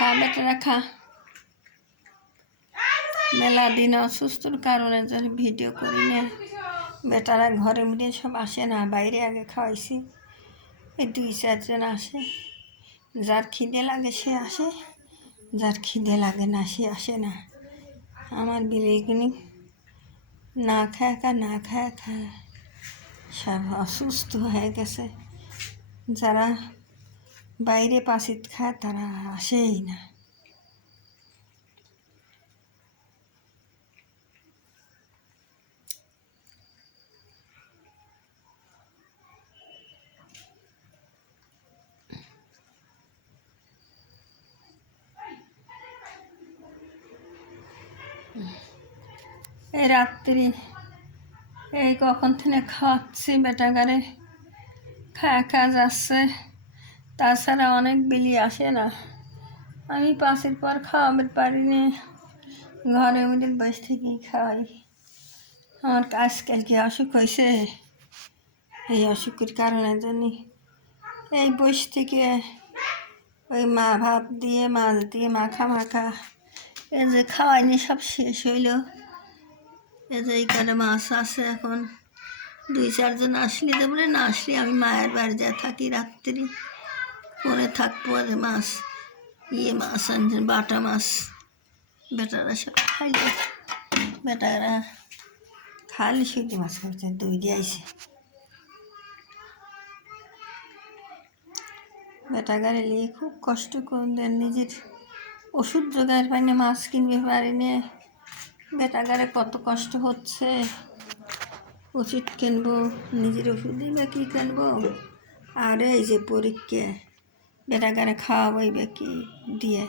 খা বেটারা খা। মেলা দিন অসুস্থর কারণে যেন ভিডিও করি না। বেটারা ঘরে মধ্যে সব আসে না, বাইরে আগে খাওয়াইছি। এই 2-4 জন আসে, যার খিদে লাগে সে আসে, যার খিদে লাগে না সে আসে না। আমার বিলিগুনি না খায় সব অসুস্থ হয়ে গেছে। যারা বাইরে পাশিত খায় তারা আসেই না। এই রাত্রি এই কখন থেকে খাওয়াচ্ছি, বেটাগারে খাওয়া যাচ্ছে। তাছাড়া অনেক বিলি আসে না। আমি পাশের পর খাওয়াতে পারিনি, ঘরে ওদের বসে থেকেই খাওয়াই। আমার আজকালকে অসুখ হয়েছে, এই অসুখের কারণের জন্য এই বসে থেকে ওই ভাত দিয়ে মাছ দিয়ে মাখা এই যে খাওয়াইনি সব শেষ হইল। এই যে এইখানে মাছ আছে, এখন 2-4 জন আসলে দেবো, না আসলে আমি মায়ের বাড়ি যা থাকি রাত্রি ফোনে থাকবো। মাছ মাছ আনছে, বাটা মাছ। বেটারা সব খাইলে, বেটারা খালি শুধু মাছ করছে, 2 দিয়ে আইসে। বেটাগারে নিয়ে খুব কষ্ট করলেন, নিজের ওষুধ জোগাড় পাইনি, মাছ কিনতে পারিনি। বেটাগারে কত কষ্ট হচ্ছে, ওষুধ কিনবো, নিজের ওষুধই বা কী কিনবো। আর এই যে পরীক্ষা, বেটাগারে খাওয়াইবে কি দিয়ে।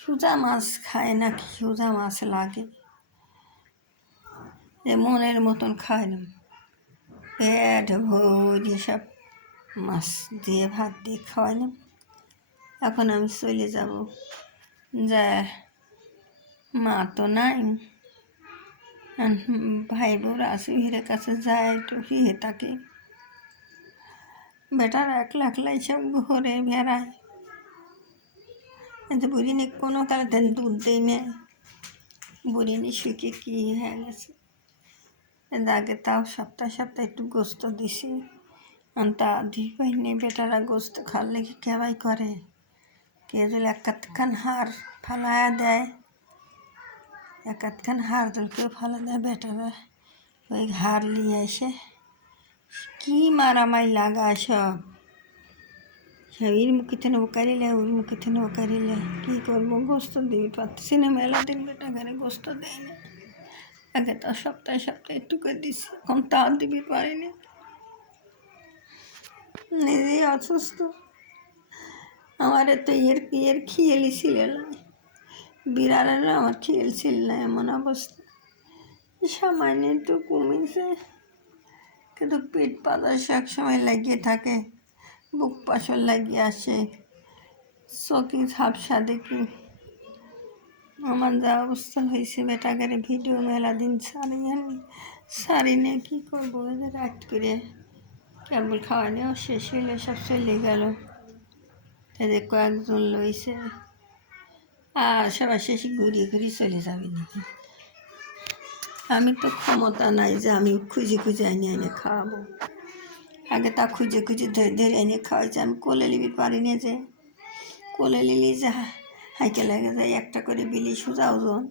সোজা মাছ খায় না, কি সোজা মাছ লাগে, যে মনের মতন খায় না। পেট ভরি সব মাছ দিয়ে ভাত দিয়ে খাওয়াই না। এখন আমি চলে যাব, যা মা তো নাই, ভাই বোর আছে, ভিড়ের কাছে যায়, একটু ফিরে থাকে। বেটার একলাই সব ঘুরে বেড়ায়। বুড়িনি কোনো কালে দুধ দেয় না, বুড়িনি শুকিয়ে কী হয়ে গেছে। আগে তাও সপ্তাহে একটু গোস্ত দিছি, তা দিই পাইনি। বেটারা গোস্ত খাওয়ালে কি কেবাই করে, কে যদি একাতখান হাড় ফালায়া দেয়, একাতখান হাড় দল কেউ ফালা দেয়, বেটারা ওই হাড় নিয়ে এসে কী মারামারি লাগায়। সব এর মুখে থেকে ওকারিলে, ওর মুখে থেকে ওকারিলে, কী করবো, গোস্ত দিবি পাচ্ছি না। মেলা দিন বেটা ঘরে গোস্ত দেয় না। আগে তো সপ্তাহে একটু করে দিছি, এখন তাও দিবি পারিনি। নিজেই অসুস্থ, আমার তো খেয়ালই ছিল না, বিড়ালেরও আমার খেয়াল ছিল না। এমন অবস্থা, সামান্য একটু কমেছে, কিন্তু পেট পাতা সবসময় লাগিয়ে থাকে, বুক পাশর লাগিয়ে আসে, চোখে ঝাপসা দেখি। আমার যা অবস্থা হয়েছে, বেটাগারে ভিডিও মেলা দিন সারিনে কী করবো। এদের রাত করে কেবল খাওয়ানিও শেষ হইলে সব চলে গেল। এদের কয়েকজন লইছে, আর সবাই শেষে ঘুরিয়ে চলে যাবে নাকি। আমি তো ক্ষমতা নাই যে আমি খুঁজে এনে খাওয়াবো। আগে তা খুঁজে ধরে এনে খাওয়াইছে, আমি কোলে নিবি পারিনি। যে কোলে নিলি যা হাইকে লাগে যায়, একটা করে বিলি সোজা ওজন।